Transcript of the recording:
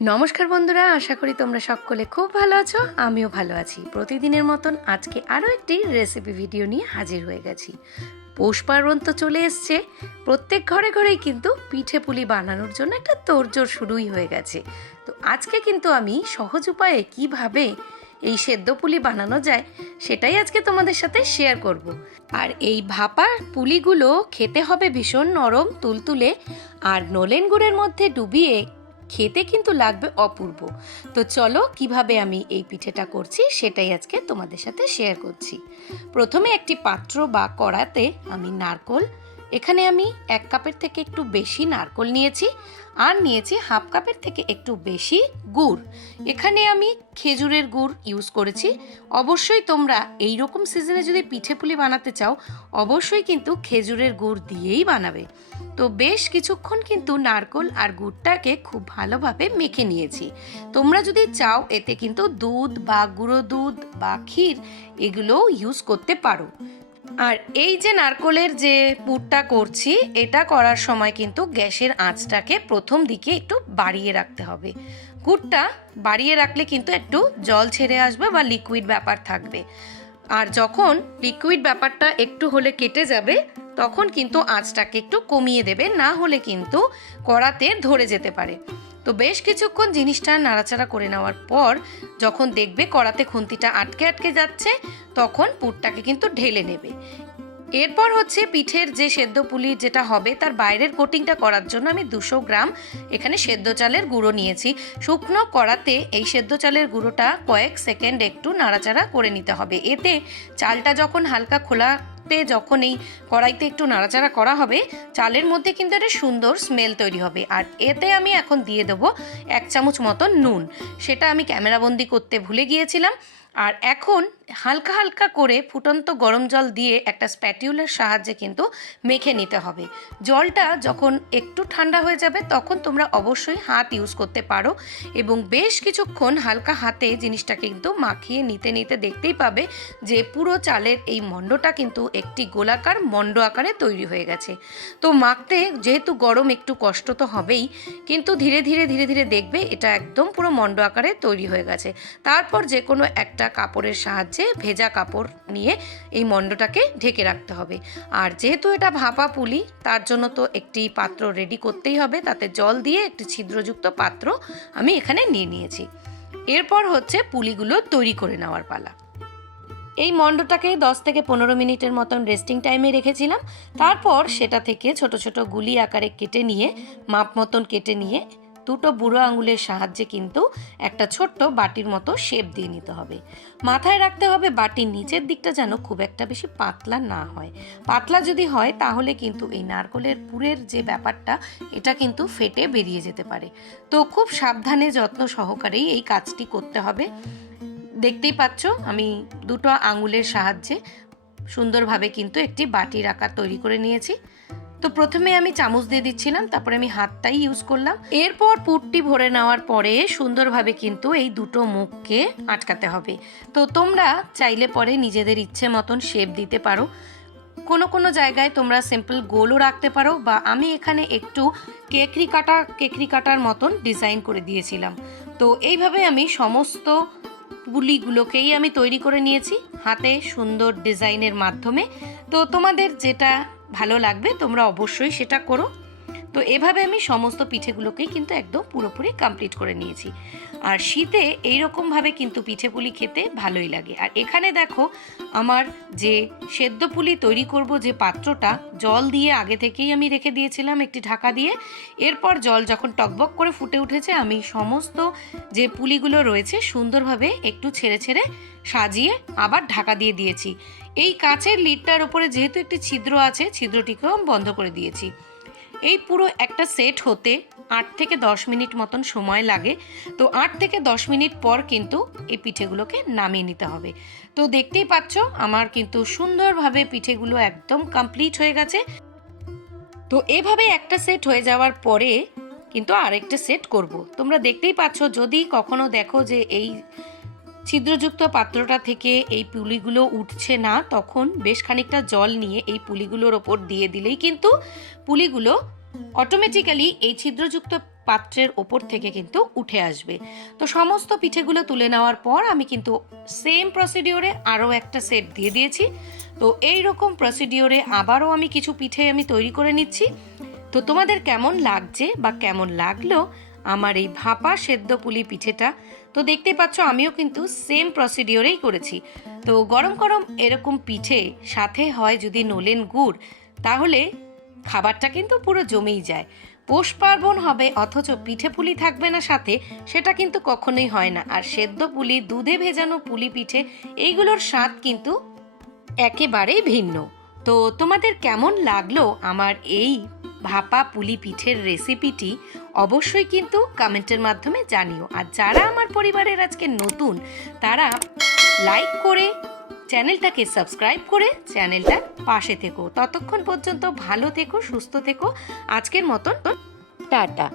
নমস্কার বন্ধুরা, আশা করি তোমরা সকলে খুব ভালো আছো, আমিও ভালো আছি। প্রতিদিনের মতন আজকে আরও একটি রেসিপি ভিডিও নিয়ে হাজির হয়ে গেছি। পৌষ পার্বণ তো চলে এসছে, প্রত্যেক ঘরে ঘরেই কিন্তু পিঠে পুলি বানানোর জন্য একটা তোড়জোড় শুরুই হয়ে গেছে। তো আজকে কিন্তু আমি সহজ উপায়ে কীভাবে এই সেদ্ধ পুলি বানানো যায়, সেটাই আজকে তোমাদের সাথে শেয়ার করব। আর এই ভাপা পুলিগুলো খেতে হবে ভীষণ নরম, তুলতুলে, আর নলেন গুড়ের মধ্যে ডুবিয়ে খেতে কিন্তু লাগবে অপূর্ব। তো চলো, কীভাবে আমি এই পিঠেটা করছি সেটাই আজকে তোমাদের সাথে শেয়ার করছি। প্রথমে একটি পাত্র বা কড়াতে আমি নারকোল এখানে আমি এক কাপের থেকে একটু বেশি নারকোল নিয়েছি আর নিয়েছি হাফ কাপের থেকে একটু বেশি গুড়। এখানে আমি খেজুরের গুড় ইউজ করেছি। অবশ্যই তোমরা এই রকম সিজনে যদি পিঠে পুলি বানাতে চাও, অবশ্যই কিন্তু খেজুরের গুড় দিয়েই বানাবে। তো বেশ কিছুক্ষণ কিন্তু নারকোল আর গুড়টাকে খুব ভালোভাবে মেখে নিয়েছি। তোমরা যদি চাও, এতে কিন্তু দুধ বা গুঁড়ো দুধ বা ক্ষীর এগুলোও ইউজ করতে পারো। আর এই যে নারকোলের যে পুরটা করছি, এটা করার সময় কিন্তু গ্যাসের আঁচটাকে প্রথম দিকে একটু বাড়িয়ে রাখতে হবে। গুড়টা বাড়িয়ে রাখলে কিন্তু একটু জল ছেড়ে আসবে বা লিকুইড ব্যাপার থাকবে। আর যখন লিকুইড ব্যাপারটা একটু হলে কেটে যাবে, তখন কিন্তু আঁচটাকে একটু কমিয়ে দেবে, না হলে কিন্তু কড়াতে ধরে যেতে পারে। তো বেশ কিছুক্ষণ জিনিসটা নাড়াচাড়া করে নেওয়ার পর যখন দেখবে কড়াতে খুন্তিটা আটকে আটকে যাচ্ছে, তখন পুরটাকে কিন্তু ঢেলে নেবে। এরপর হচ্ছে পিঠের যে সেদ্ধ পুলি যেটা হবে, তার বাইরের কোটিংটা করার জন্য আমি দুশো গ্রাম এখানে সেদ্ধ চালের গুঁড়ো নিয়েছি। শুকনো কড়াতে এই সেদ্ধ চালের গুঁড়োটা কয়েক সেকেন্ড একটু নাড়াচাড়া করে নিতে হবে। এতে চালটা যখন হালকা খোলা তে যখন এই কড়াইতে একটু নাড়াচাড়া করা হবে, চালের মধ্যে কিন্তু একটা সুন্দর স্মেল তৈরি হবে। আর এতে আমি এখন দিয়ে দেবো এক চামচ মতন নুন। সেটা আমি ক্যামেরাবন্দি করতে ভুলে গিয়েছিলাম। আর এখন হালকা হালকা করে ফুটন্ত গরম জল দিয়ে একটা স্প্যাটিউলের সাহায্যে কিন্তু মেখে নিতে হবে। জলটা যখন একটু ঠান্ডা হয়ে যাবে তখন তোমরা অবশ্যই হাত ইউজ করতে পারো এবং বেশ কিছুক্ষণ হালকা হাতে জিনিসটাকে কিন্তু মাখিয়ে নিতে নিতে দেখতেই পাবে যে পুরো চালের এই মণ্ডটা কিন্তু একটি গোলাকার মণ্ড আকারে তৈরি হয়ে গেছে। তো মাখতে যেহেতু গরম একটু কষ্ট তো হবেই, কিন্তু ধীরে ধীরে ধীরে ধীরে দেখবে এটা একদম পুরো মণ্ড আকারে তৈরি হয়ে গেছে। তারপর যে কোনো একটা কাপড়ের সাহায্যে ভেজা কাপড় নিয়ে এই মণ্ডটাকে ঢেকে রাখতে হবে। আর যেহেতু এটা ভাপা পুলি, তার জন্য তো একটি পাত্র রেডি করতেই হবে। তাতে জল দিয়ে একটি ছিদ্রযুক্ত পাত্র আমি এখানে নিয়ে নিয়েছি। এরপর হচ্ছে পুলিগুলো তৈরি করে নেওয়ার পালা। এই মণ্ডটাকে দশ থেকে পনেরো মিনিটের মতন রেস্টিং টাইমে রেখেছিলাম। তারপর সেটা থেকে ছোট ছোট গুলি আকারে কেটে নিয়ে, মাপ মতন কেটে নিয়ে দুটো বুড়ো আঙুলের সাহায্যে কিন্তু একটা ছোট্ট বাটির মতো শেপ দিয়ে নিতে হবে। মাথায় রাখতে হবে বাটির নিচের দিকটা যেন খুব একটা বেশি পাতলা না হয়। পাতলা যদি হয়, তাহলে কিন্তু এই নারকলের পুরের যে ব্যাপারটা, এটা কিন্তু ফেটে বেরিয়ে যেতে পারে। তো খুব সাবধানে, যত্ন সহকারেই এই কাজটি করতে হবে। দেখতেই পাচ্ছ, আমি দুটো আঙুলের সাহায্যে সুন্দরভাবে কিন্তু একটি বাটির আকার তৈরি করে নিয়েছি। তো প্রথমে আমি চামচ দিয়ে দিচ্ছিলাম, তারপরে আমি হাতটাই ইউজ করলাম। এরপর পুরটি ভরে নেওয়ার পরে সুন্দরভাবে কিন্তু এই দুটো মুখকে আটকাতে হবে। তো তোমরা চাইলে পরে নিজেদের ইচ্ছে মতন শেপ দিতে পারো। কোনো কোনো জায়গায় তোমরা সিম্পল গোলও রাখতে পারো বা আমি এখানে একটু কেকরি কাটা, কেকরি কাটার মতন ডিজাইন করে দিয়েছিলাম। তো এইভাবে আমি সমস্ত পুলিগুলোকেই আমি তৈরি করে নিয়েছি, হাতে সুন্দর ডিজাইনের মাধ্যমে। তো তোমাদের যেটা ভালো লাগবে, তোমরা অবশ্যই সেটা করো। তো এভাবে আমি সমস্ত পিঠেগুলোকেই কিন্তু একদম পুরোপুরি কমপ্লিট করে নিয়েছি। আর শীতে এই এইরকমভাবে কিন্তু পিঠে পুলি খেতে ভালোই লাগে। আর এখানে দেখো, আমার যে সেদ্ধ পুলি তৈরি করব যে পাত্রটা, জল দিয়ে আগে থেকেই আমি রেখে দিয়েছিলাম একটি ঢাকা দিয়ে। এরপর জল যখন টকবক করে ফুটে উঠেছে, আমি সমস্ত যে পুলিগুলো রয়েছে সুন্দরভাবে একটু ছেড়ে ছেড়ে সাজিয়ে আবার ঢাকা দিয়ে দিয়েছি। এই কাচের লিডটার উপরে যেহেতু একটি ছিদ্র আছে, ছিদ্রটিকেও আমি বন্ধ করে দিয়েছি। এই পুরো একটা সেট হতে আট থেকে দশ মিনিট মতন সময় লাগে। তো আট থেকে দশ মিনিট পর কিন্তু এই পিঠেগুলোকে নামিয়ে নিতে হবে। তো দেখতেই পাচ্ছ, আমার কিন্তু সুন্দরভাবে পিঠেগুলো একদম কমপ্লিট হয়ে গেছে। তো এভাবে একটা সেট হয়ে যাওয়ার পরে কিন্তু আরেকটা সেট করব। তোমরা দেখতেই পাচ্ছ, যদি কখনো দেখো যে এই ছিদ্রযুক্ত পাত্রটা থেকে এই পুলিগুলো উঠছে না, তখন বেশ খানিকটা জল নিয়ে এই পুলিগুলোর ওপর দিয়ে দিলেই কিন্তু পুলিগুলো অটোমেটিক্যালি এই ছিদ্রযুক্ত পাত্রের ওপর থেকে কিন্তু উঠে আসবে। তো সমস্ত পিঠেগুলো তুলে নেওয়ার পর আমি কিন্তু সেম প্রসিডিওরে আরও একটা সেট দিয়ে দিয়েছি। তো এই রকম প্রসিডিওরে আবারও আমি কিছু পিঠে আমি তৈরি করে নিচ্ছি। তো তোমাদের কেমন লাগছে বা কেমন লাগল আমার এই ভাপা সেদ্ধ পুলি পিঠেটা। তো দেখতে পাচ্ছ, আমিও কিন্তু সেম প্রসিডিওরেই করেছি। তো গরম গরম এরকম পিঠে সাথে হয় যদি নলেন গুড়, তাহলে খাবারটা কিন্তু পুরো জমেই যায়। পৌষ পার্বণ হবে, অথচ পিঠে পুলি থাকবে না সাথে, সেটা কিন্তু কখনোই হয় না। আর সেদ্ধ পুলি, দুধে ভেজানো পুলি পিঠে, এইগুলোর স্বাদ কিন্তু একেবারেই ভিন্ন। তো তোমাদের কেমন লাগল আমার এই ভাপা পুলি পিঠের রেসিপিটি অবশ্যই কিন্তু কমেন্টের মাধ্যমে জানিও। আর যারা আমার পরিবারের আজকে নতুন, তারা লাইক করে চ্যানেলটাকে সাবস্ক্রাইব করে চ্যানেলটার পাশে থেকো। ততক্ষণ পর্যন্ত ভালো থেকো, সুস্থ থেকো। আজকের মতন, টাটা।